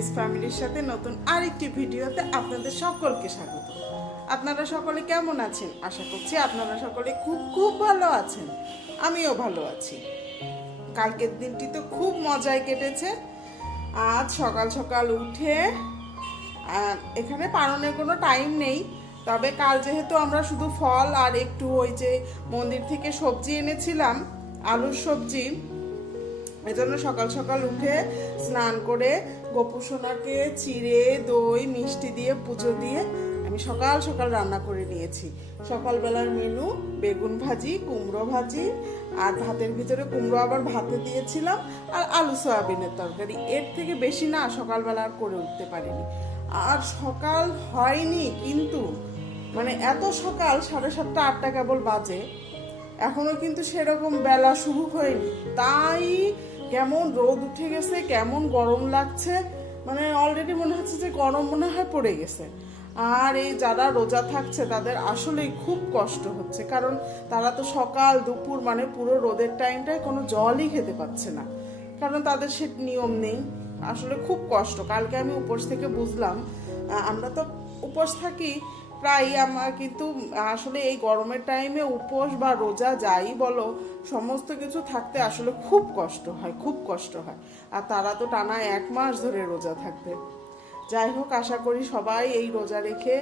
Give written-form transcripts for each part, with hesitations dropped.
Miss ফ্যামিলির সাথে নতুন আরেকটি ভিডিওতে আপনাদের সকলকে স্বাগত। আপনারা সকলে কেমন আছেন? আশা করছি আপনারা সকলে খুব খুব ভালো আছেন। আমিও ভালো আছি। কালকের দিনটি তো খুব মজায় কেটেছে। আজ সকাল সকাল উঠে এখানে পালনের কোনো টাইম নেই, তবে কাল যেহেতু আমরা শুধু ফল আর একটু ওই যে মন্দির থেকে সবজি এনেছিলাম, আলুর সবজি, এজন্য সকাল সকাল উঠে স্নান করে গোপু সোনাকে চিড়ে দই মিষ্টি দিয়ে পুজো দিয়ে আমি সকাল সকাল রান্না করে নিয়েছি। সকালবেলার মেনু বেগুন ভাজি, কুমড়ো ভাজি, আর ভাতের ভিতরে কুমড়ো আবার ভাতে দিয়েছিলাম, আর আলু সয়াবিনের তরকারি। এর থেকে বেশি না সকালবেলা আর করে উঠতে পারিনি। আর সকাল হয়নি, কিন্তু মানে এত সকাল 7:30 8টা কেবল বাজে, এখনো কিন্তু সেরকম বেলা শুরু হয়নি। তাই কেমন রোদ উঠে গেছে, কেমন গরম লাগছে, মানে অলরেডি মনে হচ্ছে যে গরম মনে হয় পড়ে গেছে। আর এই যারা রোজা থাকছে তাদের আসলেই খুব কষ্ট হচ্ছে, কারণ তারা তো সকাল দুপুর মানে পুরো রোদের টাইমটায় কোনো জলই খেতে পাচ্ছে না, কারণ তাদের সে নিয়ম নেই। আসলে খুব কষ্ট। কালকে আমি উপোস থেকে বুঝলাম, আমরা তো উপোস থাকি প্রায়, আমার কিন্তু আসলে এই গরমের টাইমে উপোস বা রোজা যাই বলো, সমস্ত কিছু থাকতে আসলে খুব কষ্ট হয়, খুব কষ্ট হয়। আর তারা তো টানা 1 মাস ধরে রোজা থাকবে। যাই হোক, আশা করি সবাই এই রোজা রেখে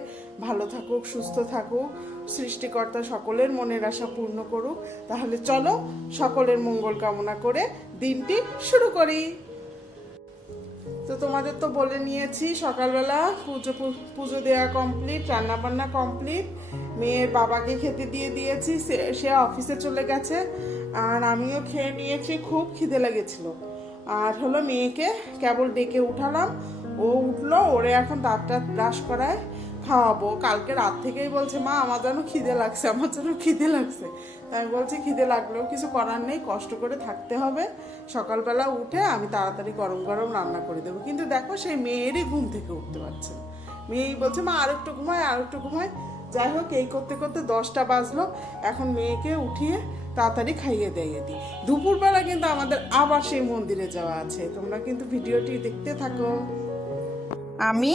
ভালো থাকুক, সুস্থ থাকুক, সৃষ্টিকর্তা সকলের মনের আশা পূর্ণ করুক। তাহলে চলো সকলের মঙ্গল কামনা করে দিনটি শুরু করি। তো তোমাদের তো বলে নিয়েছি, সকালবেলা পুজো দেওয়া কমপ্লিট, রান্নাবান্না কমপ্লিট, মেয়ের বাবাকে খেতে দিয়ে দিয়েছি, সে অফিসে চলে গেছে, আর আমিও খেয়ে নিয়েছি। খুব খিদে লেগেছিল। আর হলো মেয়েকে কেবল ডেকে উঠালাম, ও উঠলো, ওরে এখন দাঁতটা ব্রাশ করায় খাওয়াবো। কালকে রাত থেকেই বলছে, মা আমার যেন খিদে লাগছে, আমার যেন খিদে লাগছে। তাই আমি বলছি খিদে লাগলেও কিছু করার নেই, কষ্ট করে থাকতে হবে। সকালবেলা উঠে আমি তাড়াতাড়ি গরম গরম রান্না করে দেবো। কিন্তু দেখো, সেই মেয়েরই ঘুম থেকে উঠতে পারছে না। মেয়েই বলছে, মা আর একটু ঘুমায়, আর একটু ঘুমায়। যাই হোক, এই করতে করতে 10টা বাজলো। এখন মেয়েকে উঠিয়ে তাড়াতাড়ি খাইয়ে দিয়ে দিই। দুপুরবেলা কিন্তু আমাদের আবার সেই মন্দিরে যাওয়া আছে, তোমরা কিন্তু ভিডিওটি দেখতে থাকো। আমি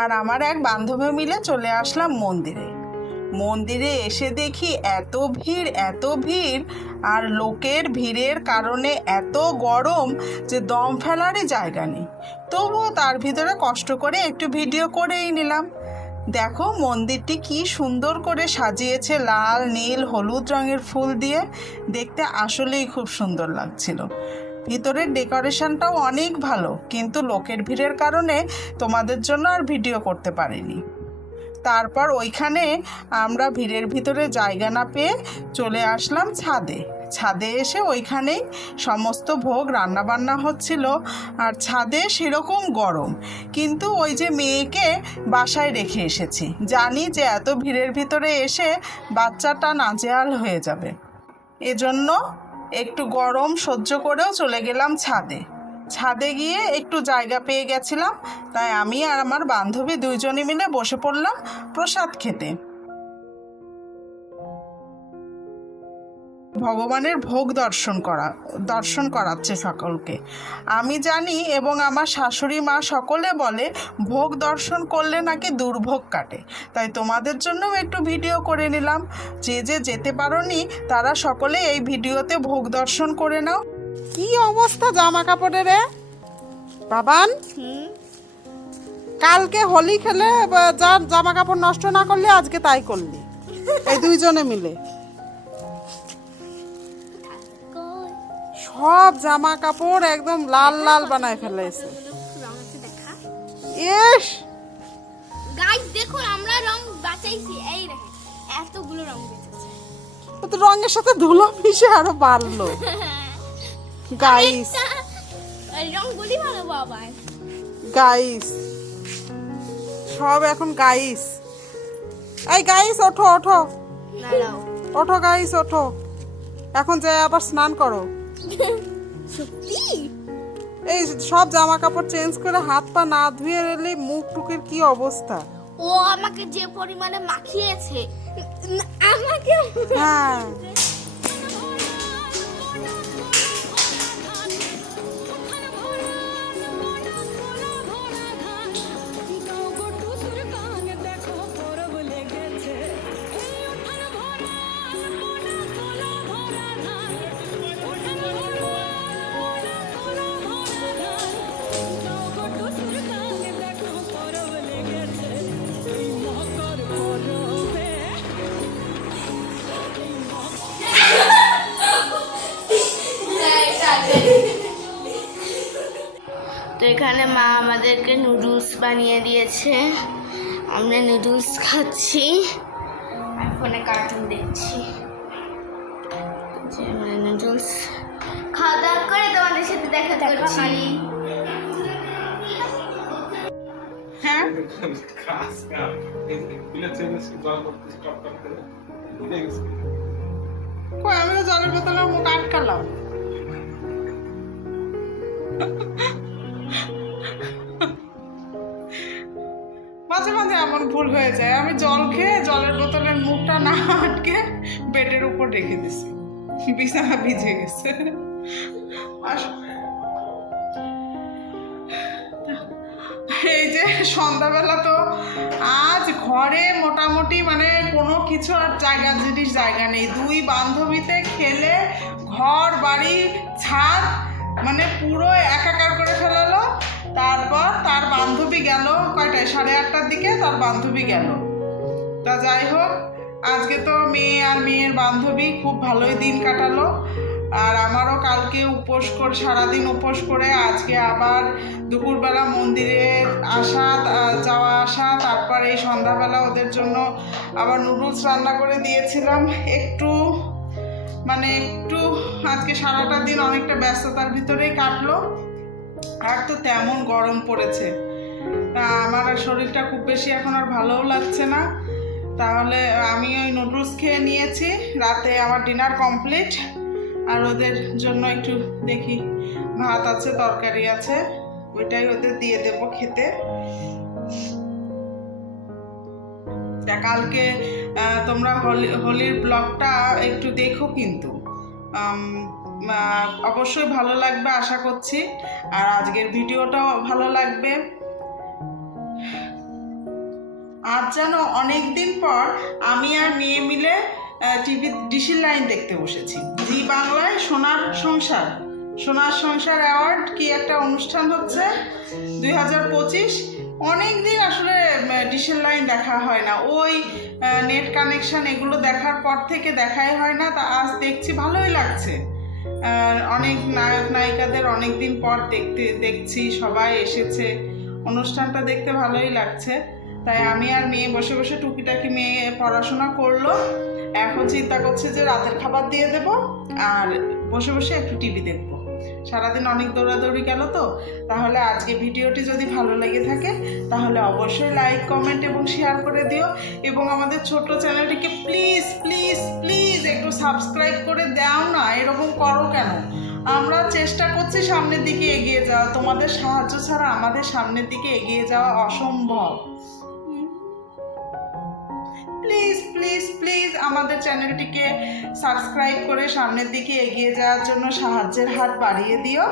আর আমার এক বান্ধবী মিলে চলে আসলাম মন্দিরে। মন্দিরে এসে দেখি এত ভিড়, এত ভিড়, আর লোকের ভিড়ের কারণে এত গরম যে দম ফেলারই জায়গা নেই। তবুও তার ভিতরে কষ্ট করে একটু ভিডিও করেই নিলাম। দেখো মন্দিরটি কি সুন্দর করে সাজিয়েছে, লাল নীল হলুদ রঙের ফুল দিয়ে। দেখতে আসলেই খুব সুন্দর লাগছিল। ভিতরের ডেকোরেশনটাও অনেক ভালো, কিন্তু লোকের ভিড়ের কারণে তোমাদের জন্য আর ভিডিও করতে পারিনি। তারপর ওইখানে আমরা ভিড়ের ভিতরে জায়গা না পেয়ে চলে আসলাম ছাদে। ছাদে এসে ওইখানেই সমস্ত ভোগ রান্নাবান্না হচ্ছিল। আর ছাদে সেরকম গরম, কিন্তু ওই যে মেয়েকে বাসায় রেখে এসেছি, জানি যে এত ভিড়ের ভিতরে এসে বাচ্চাটা নাজেহাল হয়ে যাবে। এজন্য একটু গরম সহ্য করেও চলে গেলাম ছাদে। ছাদে গিয়ে একটু জায়গা পেয়ে গেছিলাম, তাই আমি আর আমার বান্ধবী দুইজনে মিলে বসে পড়লাম প্রসাদ খেতে। ভগবানের ভোগ দর্শন করাচ্ছে সকলকে। আমি জানি এবং আমার শাশুড়ি মা সকলে বলে ভোগ দর্শন করলে নাকি দুর্ভোগ কাটে। তাই তোমাদের জন্যও একটু ভিডিও করে নিলাম। যে যে যেতে পারোনি তারা সকলে এই ভিডিওতে ভোগ দর্শন করে নাও। কি অবস্থা জামা কাপড়ের রে বাবান? কালকে হোলি খেলে যার জামা কাপড় নষ্ট না করলে আজকে তাই করলি, এই দুইজনে মিলে সব জামা কাপড় একদম লাল লাল বানায় ফেলেছে। ইস গাইস দেখো, আমরা রং বাঁচাইছি, এই দেখেন এতগুলো রং বেঁচেছে। তো রঙের সাথে ধুলো মিশে আরো বাড়লো। গাইস রংগুলি ভালো বাবা, গাইস সব এখন গাইস। এই গাইস ওঠো ওঠো ওঠো, গাইস ওঠো, এখন যাই আবার স্নান করো। সত্যি এই সব জামা কাপড় চেঞ্জ করে হাত পা না ধুয়ে এলে মুখ টুকের কি অবস্থা। ও আমাকে যে পরিমাণে মাখিয়েছে, আমাকে হ্যাঁ এখানে মা আমাদেরকে নুডলস বানিয়ে দিয়েছে, আমরা নুডলস খাচ্ছি আর ফোনে কার্টুন দেখছি। নুডলস খাওয়া দাওয়া করে তোমাদের সাথে দেখা করছি। হ্যাঁ কই, আমি তো জলের বোতলের মুখ আটকালাম। মাঝে মাঝে এমন ভুল হয়ে যায়, আমি জল খেয়ে জলের বোতলের মুখটা না আটকে বেডের উপর রেখে দিছি, বিছানা ভিজে গেছে। এই যে সন্ধ্যাবেলা তো আজ ঘরে মোটামুটি মানে কোনো কিছু আর জায়গা নেই। দুই বান্ধবীতে খেলে ঘর বাড়ি ছাদ মানে পুরো একাকার করে ফেলালো। তারপর তার বান্ধবী গেল কয়টায়, 8:30টার দিকে তার বান্ধবী গেল। তা যাই হোক, আজকে তো মেয়ে আর মেয়ের বান্ধবী খুব ভালোই দিন কাটালো। আর আমারও কালকে উপোস করে সারাদিন উপোস করে আজকে আবার দুপুরবেলা মন্দিরে যাওয়া আসা, তারপর এই সন্ধ্যাবেলা ওদের জন্য আবার নুডলস রান্না করে দিয়েছিলাম। একটু আজকে সারাটা দিন অনেকটা ব্যস্ততার ভিতরেই কাটলো। আর তো তেমন গরম পড়েছে, তা আমার আর শরীরটা খুব বেশি এখন আর ভালোও লাগছে না। তাহলে আমি ওই নুডলস খেয়ে নিয়েছি, রাতে আমার ডিনার কমপ্লিট। আর ওদের জন্য একটু দেখি ভাত আছে, তরকারি আছে, ওইটাই ওদের দিয়ে দেব খেতে। কালকে তোমরা হোলির ব্লগটা একটু দেখো কিন্তু, অবশ্যই ভালো লাগবে আশা করছি। আর আজকের ভিডিওটাও ভালো লাগবে। আজ যেন অনেকদিন পর আমি আর মেয়ে মিলে টিভি ডিসির লাইন দেখতে বসেছি। জি বাংলায় সোনার সংসার অ্যাওয়ার্ড কি একটা অনুষ্ঠান হচ্ছে 2025। অনেক দিন আসলে ডিসের লাইন দেখা হয় না, ওই নেট কানেকশন এগুলো দেখার পর থেকে দেখাই হয় না। তা আজ দেখছি, ভালোই লাগছে। অনেক নায়ক নায়িকাদের অনেক দিন পর দেখছি, সবাই এসেছে, অনুষ্ঠানটা দেখতে ভালোই লাগছে। তাই আমি আর মেয়ে বসে বসে টুকিটাকি মেয়ে পড়াশোনা করলো, এখন চিন্তা করছে যে রাতের খাবার দিয়ে দেব আর বসে বসে একটু টিভি দেখবো। সারাদিন অনেক দৌড়াদৌড়ি গেল তো। তাহলে আজকে ভিডিওটি যদি ভালো লেগে থাকে তাহলে অবশ্যই লাইক, কমেন্ট এবং শেয়ার করে দিও। এবং আমাদের ছোট্ট চ্যানেলটিকে প্লিজ প্লিজ প্লিজ একটু সাবস্ক্রাইব করে দাও না, এরকম করো কেন? আমরা চেষ্টা করছি সামনের দিকে এগিয়ে যাওয়া, তোমাদের সাহায্য ছাড়া আমাদের সামনের দিকে এগিয়ে যাওয়া অসম্ভব। প্লিজ প্লিজ প্লিজ আমাদের চ্যানেলটিকে সাবস্ক্রাইব করে সামনের দিকে এগিয়ে যাওয়ার জন্য সাহায্যের হাত বাড়িয়ে দিও।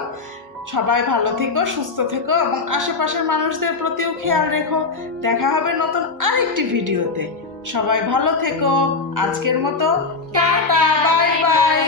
সবাই ভালো থেকো, সুস্থ থেকো এবং আশেপাশের মানুষদের প্রতিও খেয়াল রেখো। দেখা হবে নতুন আরেকটি ভিডিওতে। সবাই ভালো থেকো। আজকের মতো টাটা, বাই বাই।